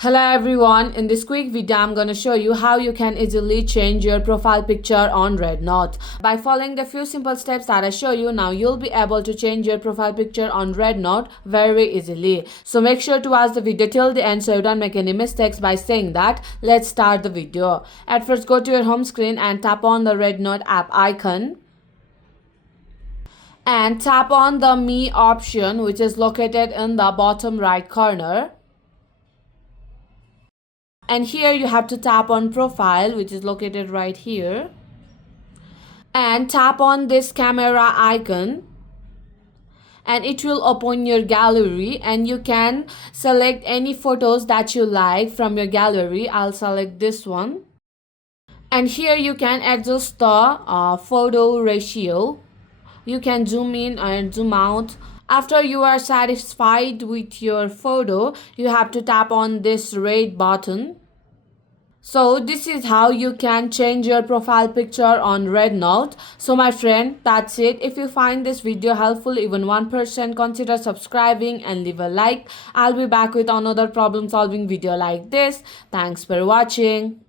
Hello everyone, in this quick video I'm going to show you how you can easily change your profile picture on RedNote. By following the few simple steps that I show you, now you'll be able to change your profile picture on RedNote very easily. So make sure to watch the video till the end so you don't make any mistakes. By saying that, let's start the video. At first, go to your home screen and tap on the RedNote app icon. And tap on the Me option, which is located in the bottom right corner. And here you have to tap on Profile, which is located right here. And tap on this camera icon. And it will open your gallery and you can select any photos that you like from your gallery. I'll select this one. And here you can adjust the photo ratio. You can zoom in and zoom out. After you are satisfied with your photo, you have to tap on this red button. So this is how you can change your profile picture on RedNote. So my friend, that's it. If you find this video helpful, even 1%, consider subscribing and leave a like. I'll be back with another problem solving video like this. Thanks for watching.